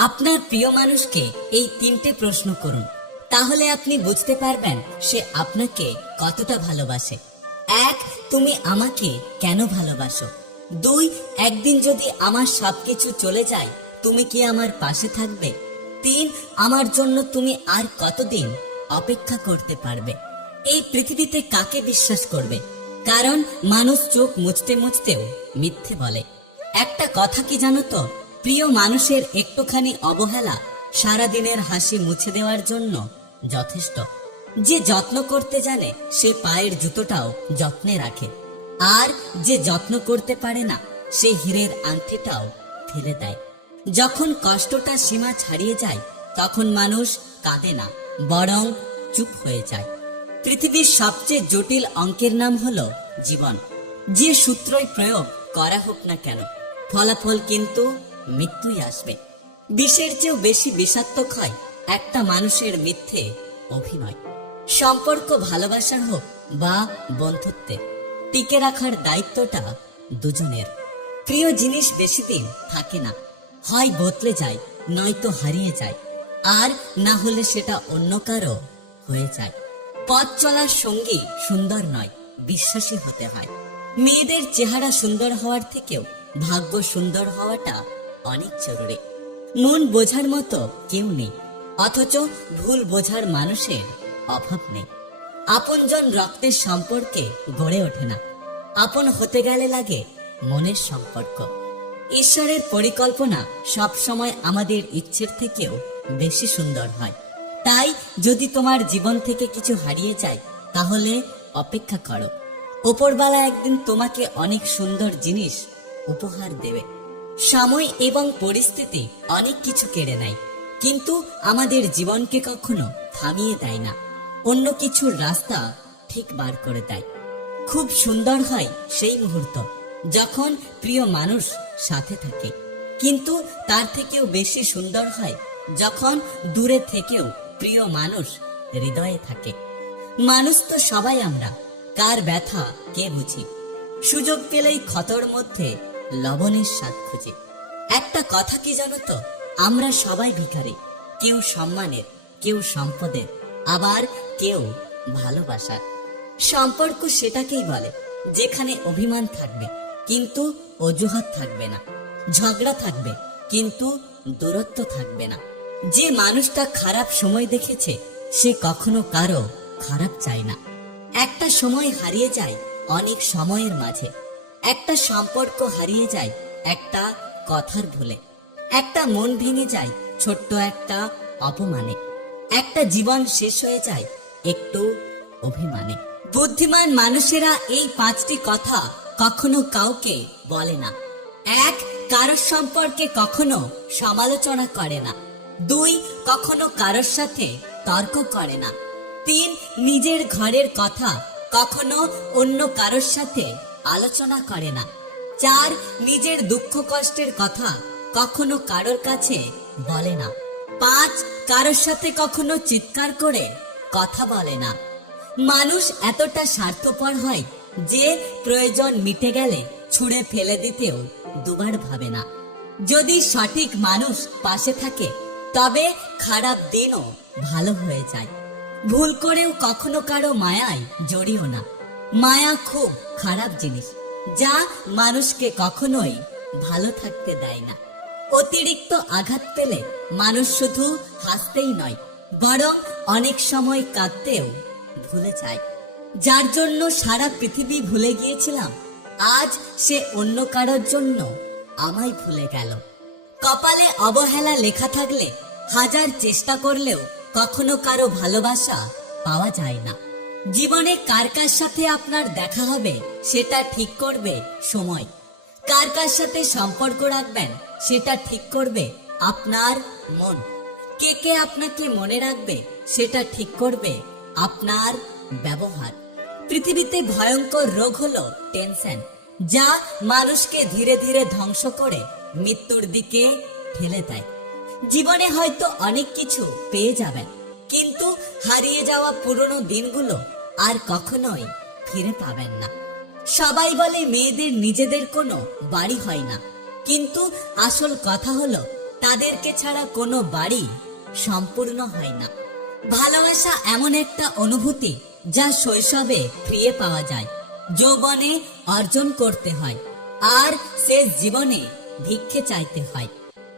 আপনার প্রিয় মানুষকে এই তিনটে প্রশ্ন করুন। তাহলে আপনি বুঝতে পারবেন সে আপনাকে কতটা ভালোবাসে। এক, তুমি আমাকে কেন ভালোবাসো? দুই, একদিন যদি আমার সবকিছু চলে যায়, তুমি কি আমার পাশে থাকবে? তিন, আমার জন্য তুমি আর কতদিন অপেক্ষা করতে পারবে? এই পৃথিবীতে কাকে বিশ্বাস করবে? কারণ মানুষ চোখ মুছতে মুছতেও মিথ্যে বলে। একটা কথা কি জানো তো? প্রিয় মানুষের একটুখানি অবহেলা সারা দিনের হাসি মুছে দেওয়ার জন্য যথেষ্ট। যে যত্ন করতে জানে, সে পায়ের জুতোটাও যত্নে রাখে। আর যে যত্ন করতে পারে না, সে হীরের আংটিটাও ফেলে দেয়। যখন কষ্টটা সীমা ছাড়িয়ে যায়, তখন মানুষ কাঁদে না, বরং চুপ হয়ে যায়। পৃথিবীর সবচেয়ে জটিল অঙ্কের নাম হলো জীবন। যে সূত্রই প্রয়োগ করা হোক না কেন, ফলাফল কিন্তু মৃত্যুই আসবে। বিষের চেয়েও বেশি বিষাত্মক হয় একটা মানুষের মিথ্যে অভিনয়। সম্পর্ক ভালোবাসার হোক বা বন্ধুত্বের টিকে রাখার দায়িত্বটা দুজনের। প্রিয় জিনিস বেশি দিন থাকে না। হয় বদলে যায়, নয়তো হারিয়ে যায়। আর না হলে সেটা অন্য কারও হয়ে যায়। পথ চলার সঙ্গী সুন্দর নয়, বিশ্বাসী হতে হয়। মেয়েদের চেহারা সুন্দর হওয়ার থেকেও ভাগ্য সুন্দর হওয়াটা অনেক জরুরি। মন বোঝার মতো কেউ নেই। অথচ ভুল বোঝার মানুষের অভাব নেই। আপনজন রক্তের সম্পর্কে গড়ে ওঠে না। আপন হতে গেলে লাগে মনের সম্পর্ক। ঈশ্বরের পরিকল্পনা সব সময় আমাদের ইচ্ছের থেকেও বেশি সুন্দর হয়। তাই যদি তোমার জীবন থেকে কিছু হারিয়ে যায়, তাহলে অপেক্ষা করো। ওপরবালা একদিন তোমাকে অনেক সুন্দর জিনিস উপহার দেবে। সময় এবং পরিস্থিতি অনেক কিছু কেড়ে নেয়। কিন্তু আমাদের জীবনকে কখনো থামিয়ে দেয় না। অন্য কিছুর রাস্তা ঠিক বার করে দেয়। খুব সুন্দর হয় সেই মুহূর্ত, যখন প্রিয় মানুষ সাথে থাকে। কিন্তু তার থেকেও বেশি সুন্দর হয় যখন দূরে থেকেও প্রিয় মানুষ হৃদয়ে থাকে। মানুষ তো সবাই আমরা, কার ব্যথা কে বুঝি? সুযোগ পেলেই ক্ষতর মধ্যে লবণের স্বাদ খুঁজি। একটা কথা কি জানো তো? আমরা সবাই ভিখারি। কেউ সম্মানের, কেউ সম্পদের, আবার কেউ ভালোবাসার। সম্পর্ক সেটাকেই বলে, যেখানে অভিমান থাকবে, কিন্তু অজুহাত থাকবে না। ঝগড়া থাকবে, কিন্তু দূরত্ব থাকবে না। যে মানুষটা খারাপ সময় দেখেছে, সে কখনো কারও খারাপ চায় না। একটা সময় হারিয়ে যায় অনেক সময়ের মাঝে। একটা সম্পর্ক হারিয়ে যায় একটা কথার ভুলে। একটা মন ভেঙে যায় ছোট্ট একটা অপমানে। একটা জীবন শেষ হয়ে যায় একটু অভিমানে। বুদ্ধিমান মানুষেরা এই পাঁচটি কথা কখনো কাউকে বলে না। এক, কারোর সম্পর্কে কখনো সমালোচনা করে না। দুই, কখনো কারোর সাথে তর্ক করে না। তিন, নিজের ঘরের কথা কখনো অন্য কারোর সাথে আলোচনা করে না। চার নিজের দুঃখ কষ্টের কথা কখনো কারোর কাছে বলে না। পাঁচ কারোর সাথে কখনো চিৎকার করে কথা বলে না। মানুষ এতটা স্বার্থপর হয় যে প্রয়োজন মিটে গেলে ছুঁড়ে ফেলে দিতেও দুবার ভাবে না। যদি সঠিক মানুষ পাশে থাকে, তবে খারাপ দিনও ভালো হয়ে যায়। ভুল করেও কখনো কারও মায়ায় জড়িও না। মায়া খুব খারাপ জিনিস, যা মানুষকে কখনোই ভালো থাকতে দেয় না। অতিরিক্ত আঘাত পেলে মানুষ শুধু হাসতেই নয়, বরং অনেক সময় কাঁদতেও ভুলে যায়। যার জন্য সারা পৃথিবী ভুলে গিয়েছিলাম, আজ সে অন্য কারোর জন্য আমায় ভুলে গেল। কপালে অবহেলা লেখা থাকলে হাজার চেষ্টা করলেও কখনো কারও ভালোবাসা পাওয়া যায় না। জীবনে কার কার সাথে আপনার দেখা হবে, সেটা ঠিক করবে সময়। কার কার সাথে সম্পর্ক রাখবেন, সেটা ঠিক করবে আপনার মন। কে কে আপনাকে মনে রাখবে, সেটা ঠিক করবে আপনার ব্যবহার। পৃথিবীতে ভয়ঙ্কর রোগ হলো টেনশন, যা মানুষকে ধীরে ধীরে ধ্বংস করে মৃত্যুর দিকে ঠেলে দেয়। জীবনে হয়তো অনেক কিছু পেয়ে যাবেন, কিন্তু হারিয়ে যাওয়া পুরনো দিনগুলো আর কখনোই ফিরে পাবেন না। সবাই বলে মেয়েদের নিজেদের কোনো বাড়ি হয় না। কিন্তু আসল কথা হলো, তাদেরকে ছাড়া কোনো বাড়ি সম্পূর্ণ হয় না। ভালোবাসা এমন একটা অনুভূতি যা শৈশবে ফিরে পাওয়া যায়, যৌবনে অর্জন করতে হয়, আর শেষ জীবনে ভিক্ষে চাইতে হয়।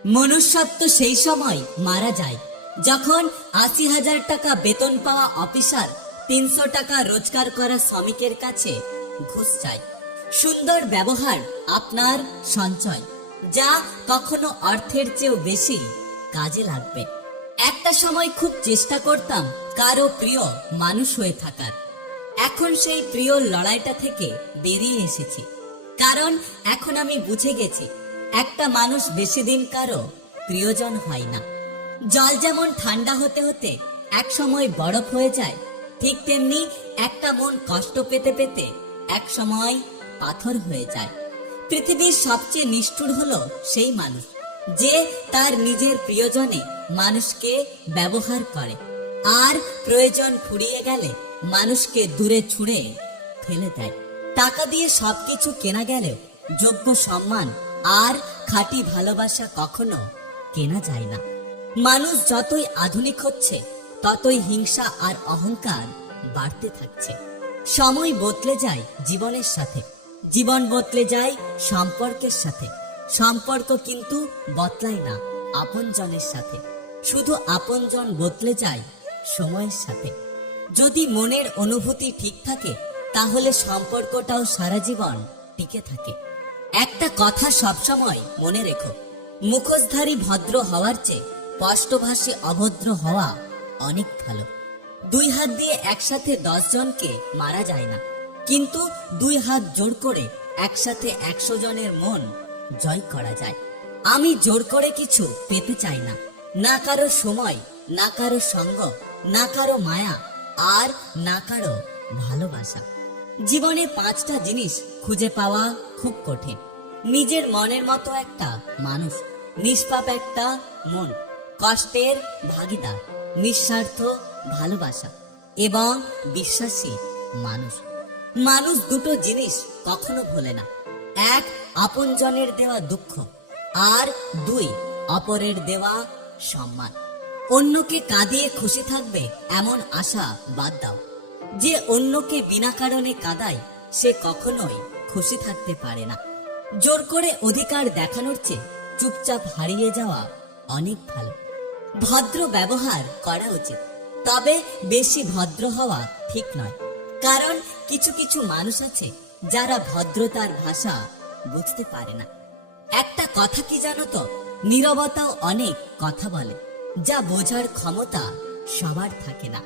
মনুষ্যত্ব সেই সময় মারা যায়, যখন আশি হাজার টাকা বেতন পাওয়া অফিসার তিনশো টাকা রোজগার করা শ্রমিকের কাছে ঘুষ চাই। সুন্দর ব্যবহার আপনার সঞ্চয়, যা কখনো অর্থের চেয়েও বেশি কাজে লাগবে। একটা সময় খুব চেষ্টা করতাম কারও প্রিয় মানুষ হয়ে থাকার। এখন সেই প্রিয় লড়াইটা থেকে বেরিয়ে এসেছি। কারণ এখন আমি বুঝে গেছি, একটা মানুষ বেশি দিন কারও প্রিয়জন হয় না। জল যেমন ঠান্ডা হতে হতে এক সময় বরফ হয়ে যায় ঠিক তেমনি একটা মন কষ্ট পেতে পেতে এক সময় পাথর হয়ে যায়। পৃথিবীর সবচেয়ে নিষ্ঠুর হলো সেই মানুষ, যে তার নিজের প্রিয়জনে মানুষকে ব্যবহার করে। আর প্রয়োজন ফুরিয়ে গেলে মানুষকে দূরে ছুঁড়ে ফেলে দেয়। টাকা দিয়ে সবকিছু কেনা গেলেও যোগ্য সম্মান আর খাঁটি ভালোবাসা কখনো কেনা যায় না। মানুষ যতই আধুনিক হচ্ছে ততই হিংসা আর অহংকার বাড়তে থাকছে। সময় বদলে যায় জীবনের সাথে। জীবন বদলে যায় সম্পর্কের সাথে। সম্পর্ক কিন্তু বদলায় না আপনজনের সাথে। শুধু আপনজন বদলে যায় সময়ের সাথে। যদি মনের অনুভূতি ঠিক থাকে, তাহলে সম্পর্কটাও সারা জীবন টিকে থাকে। একটা কথা সবসময় মনে রেখো। মুখোশধারী ভদ্র হওয়ার চেয়ে স্পষ্টভাষী অভদ্র হওয়া অনেক ভালো। দুই হাত দিয়ে একসাথে দশ জনকে মারা যায় না। কিন্তু দুই হাত জোর করে একসাথে একশো জনের মন জয় করা যায়। আমি জোর করে কিছু পেতে চাই না। না কারও সময়, না কারও সঙ্গ, না কারও মায়া, আর না কারও ভালোবাসা। জীবনে পাঁচটা জিনিস খুঁজে পাওয়া খুব কঠিন। নিজের মনের মতো একটা মানুষ, নিষ্পাপ একটা মন, কষ্টের ভাগিদার। নিঃস্বার্থ ভালোবাসা এবং বিশ্বাসী মানুষ। মানুষ দুটো জিনিস কখনো ভোলে না। এক, আপনজনের দেওয়া দুঃখ। আর দুই, অপরের দেওয়া সম্মান। অন্যকে কাঁদিয়ে খুশি থাকবে এমন আশা বাদ দাও। যে অন্যকে বিনা কারণে কাঁদায়, সে কখনোই খুশি থাকতে পারে না। জোর করে অধিকার দেখানোর চেয়ে চুপচাপ হারিয়ে যাওয়া অনেক ভালো। ভদ্র ব্যবহার করা উচিত। তবে বেশি ভদ্র হওয়া ঠিক নয়। কারণ কিছু কিছু মানুষ আছে যারা ভদ্রতার ভাষা বুঝতে পারে না। একটা কথা কি জানো তো? নীরবতাও অনেক কথা বলে, যা বোঝার ক্ষমতা সবার থাকে না।